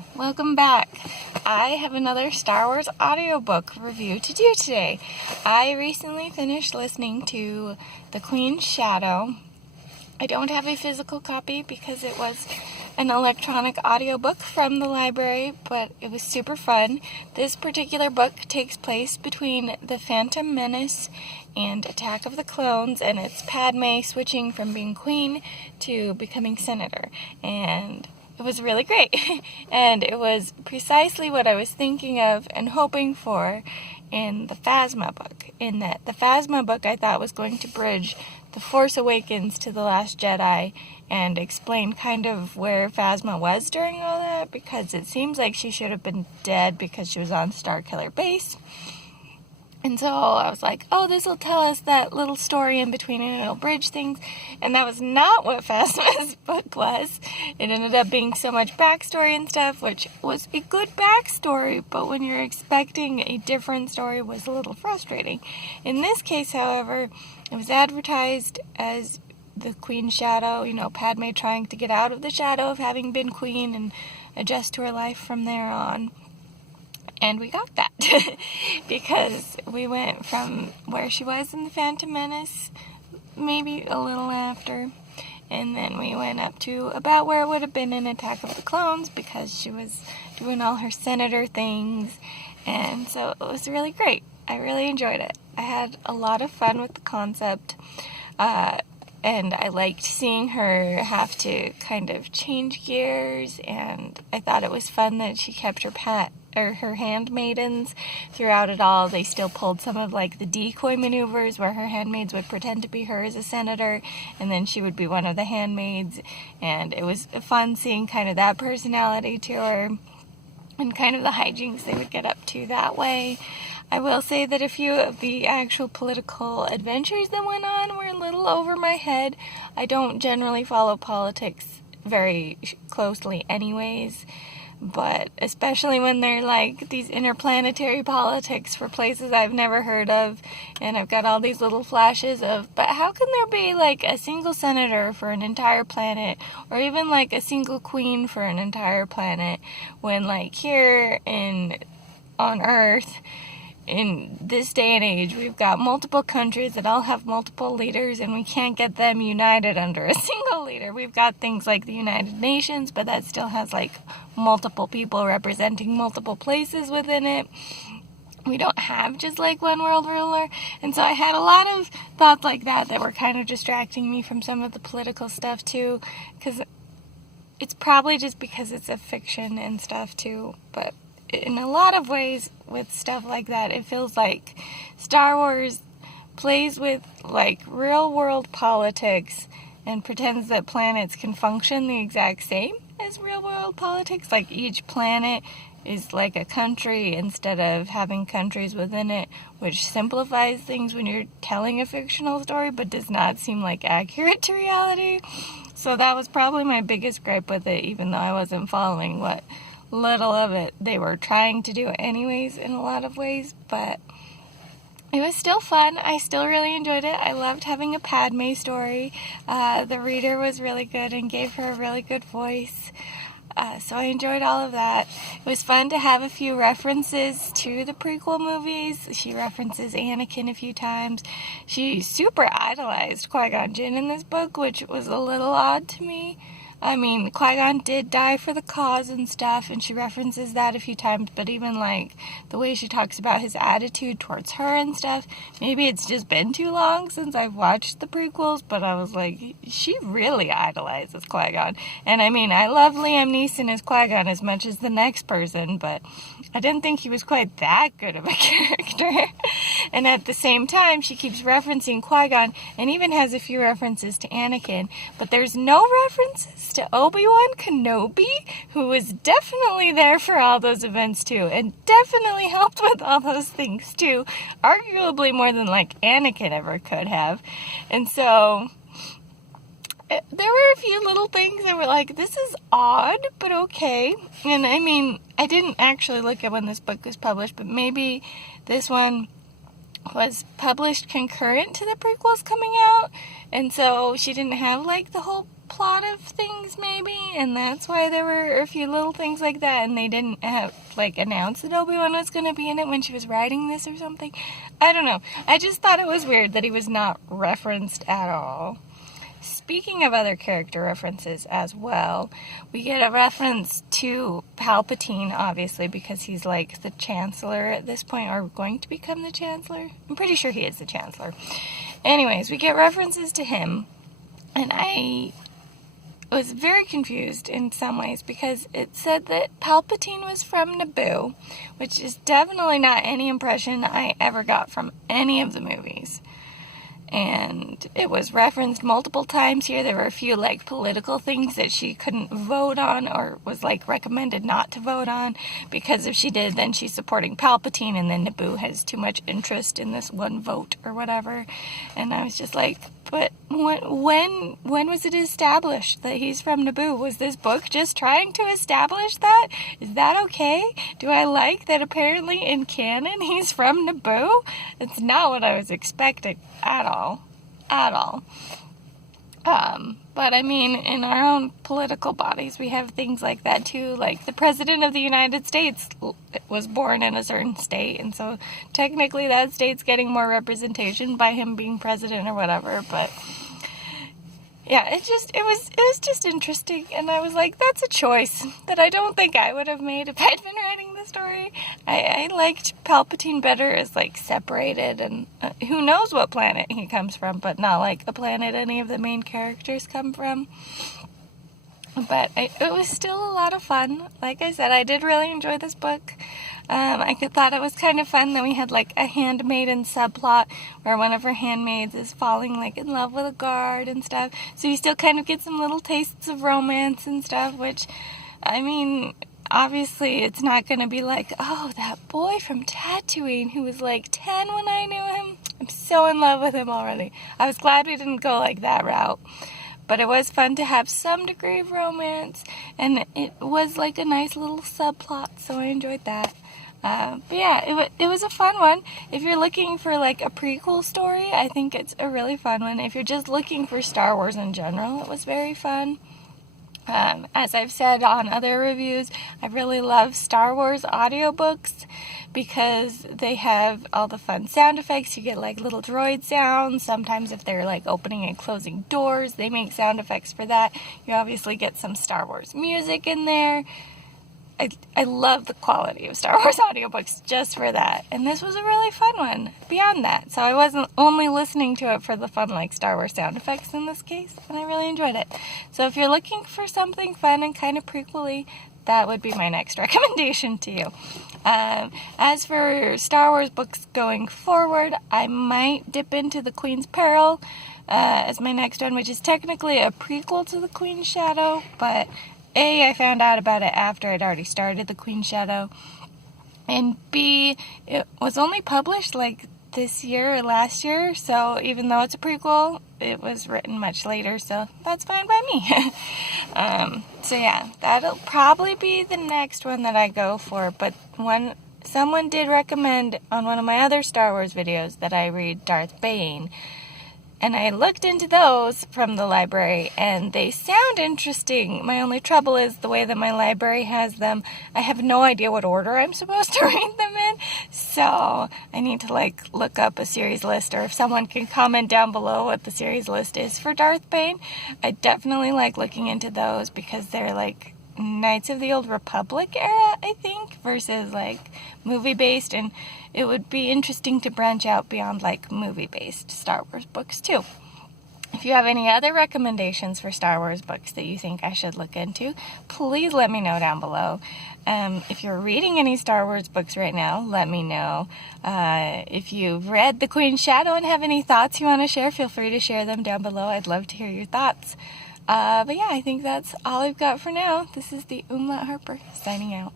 Hello, welcome back. I have another Star Wars audiobook review to do today. I recently finished listening to The Queen's Shadow. I don't have a physical copy because it was an electronic audiobook from the library, but it was super fun. This particular book takes place between The Phantom Menace and Attack of the Clones, and it's Padme switching from being queen to becoming senator. And it was really great, and it was precisely what I was thinking of and hoping for in the Phasma book, in that the Phasma book I thought was going to bridge The Force Awakens to The Last Jedi and explain kind of where Phasma was during all that, because it seems like she should have been dead because she was on Starkiller Base. And so I was like, oh, this will tell us that little story in between and it'll bridge things. And that was not what Phasma's book was. It ended up being so much backstory and stuff, which was a good backstory, but when you're expecting a different story, it was a little frustrating. In this case, however, it was advertised as the Queen's Shadow, Padme trying to get out of the shadow of having been queen and adjust to her life from there on. And we got that, because we went from where she was in The Phantom Menace, maybe a little after, and then we went up to about where it would have been in Attack of the Clones, because she was doing all her senator things, and so it was really great. I really enjoyed it. I had a lot of fun with the concept, and I liked seeing her have to kind of change gears, and I thought it was fun that she kept her handmaidens throughout it all. They still pulled some of the decoy maneuvers where her handmaids would pretend to be her as a senator, and then she would be one of the handmaids, and it was fun seeing kind of that personality to her and kind of the hijinks they would get up to that way. I will say that a few of the actual political adventures that went on were a little over my head. I don't generally follow politics very closely anyways, but especially when they're these interplanetary politics for places I've never heard of, and I've got all these little flashes of, but how can there be a single senator for an entire planet, or even a single queen for an entire planet, when here on Earth, in this day and age, we've got multiple countries that all have multiple leaders, and we can't get them united under a single leader. We've got things like the United Nations, but that still has multiple people representing multiple places within it. We don't have just one world ruler. And so I had a lot of thoughts like that were kind of distracting me from some of the political stuff too, because it's probably just because it's a fiction and stuff too, but in a lot of ways with stuff like that, it feels like Star Wars plays with real world politics and pretends that planets can function the exact same as real world politics. Each planet is a country instead of having countries within it, which simplifies things when you're telling a fictional story but does not seem accurate to reality. So that was probably my biggest gripe with it, even though I wasn't following what little of it they were trying to do anyways in a lot of ways, but it was still fun. I still really enjoyed it. I loved having a Padme story. The reader was really good and gave her a really good voice, so I enjoyed all of that. It was fun to have a few references to the prequel movies. She references Anakin a few times. She super idolized Qui-Gon Jinn in this book, which was a little odd to me. I mean, Qui-Gon did die for the cause and stuff, and she references that a few times, but even, the way she talks about his attitude towards her and stuff, maybe it's just been too long since I've watched the prequels, but I was she really idolizes Qui-Gon. And, I mean, I love Liam Neeson as Qui-Gon as much as the next person, but I didn't think he was quite that good of a character. And at the same time, she keeps referencing Qui-Gon, and even has a few references to Anakin, but there's no references to Obi-Wan Kenobi, who was definitely there for all those events too, and definitely helped with all those things too, arguably more than Anakin ever could have. And so there were a few little things that were this is odd, but okay. And I mean, I didn't actually look at when this book was published, but maybe this one was published concurrent to the prequels coming out, and so she didn't have the whole plot of things, maybe, and that's why there were a few little things like that, and they didn't have, like, announce that Obi-Wan was going to be in it when she was writing this or something. I don't know. I just thought it was weird that he was not referenced at all. Speaking of other character references as well, we get a reference to Palpatine, obviously, because he's like the Chancellor at this point, or going to become the Chancellor. I'm pretty sure he is the Chancellor. Anyways, we get references to him, and I was very confused in some ways because it said that Palpatine was from Naboo, which is definitely not any impression I ever got from any of the movies. And it was referenced multiple times here. There were a few, like, political things that she couldn't vote on or was, like, recommended not to vote on because if she did, then she's supporting Palpatine and then Naboo has too much interest in this one vote or whatever. And I was just like, but when was it established that he's from Naboo? Was this book just trying to establish that? Is that okay? Do I like that apparently in canon he's from Naboo? It's not what I was expecting at all. But I mean, in our own political bodies, we have things like that too. Like the President of the United States was born in a certain state, and so technically that state's getting more representation by him being president or whatever. But yeah, it was just interesting, and I was like, that's a choice that I don't think I would have made if I'd been writing the story. I liked Palpatine better as, like, separated, and who knows what planet he comes from, but not, like, a planet any of the main characters come from. But it was still a lot of fun. Like I said, I did really enjoy this book. I thought it was kind of fun that we had, like, a handmaiden subplot where one of her handmaids is falling, like, in love with a guard and stuff. So you still kind of get some little tastes of romance and stuff, which, I mean, obviously it's not going to be like, oh, that boy from Tatooine who was, like, 10 when I knew him. I'm so in love with him already. I was glad we didn't go, like, that route. But it was fun to have some degree of romance, and it was like a nice little subplot, so I enjoyed that. But yeah, it was a fun one. If you're looking for like a prequel story, I think it's a really fun one. If you're just looking for Star Wars in general, it was very fun. As I've said on other reviews, I really love Star Wars audiobooks because they have all the fun sound effects. You get like little droid sounds. Sometimes if they're like opening and closing doors, they make sound effects for that. You obviously get some Star Wars music in there. I love the quality of Star Wars audiobooks just for that. And this was a really fun one beyond that. So I wasn't only listening to it for the fun like Star Wars sound effects in this case, and I really enjoyed it. So if you're looking for something fun and kind of prequel-y, that would be my next recommendation to you. As for Star Wars books going forward, I might dip into The Queen's Peril as my next one, which is technically a prequel to The Queen's Shadow, but A, I found out about it after I'd already started The Queen's Shadow, and B, it was only published like this year or last year, so even though it's a prequel, it was written much later, so that's fine by me. So yeah, that'll probably be the next one that I go for, but someone did recommend on one of my other Star Wars videos that I read Darth Bane, and I looked into those from the library, and they sound interesting. My only trouble is the way that my library has them. I have no idea what order I'm supposed to read them in, so I need to, like, look up a series list, or if someone can comment down below what the series list is for Darth Bane. I definitely like looking into those because they're, like, Knights of the Old Republic era, I think, versus, like, movie-based, and it would be interesting to branch out beyond, like, movie-based Star Wars books, too. If you have any other recommendations for Star Wars books that you think I should look into, please let me know down below. If you're reading any Star Wars books right now, let me know. If you've read The Queen's Shadow and have any thoughts you want to share, feel free to share them down below. I'd love to hear your thoughts. But yeah, I think that's all I've got for now. This is the Umlaut Harper signing out.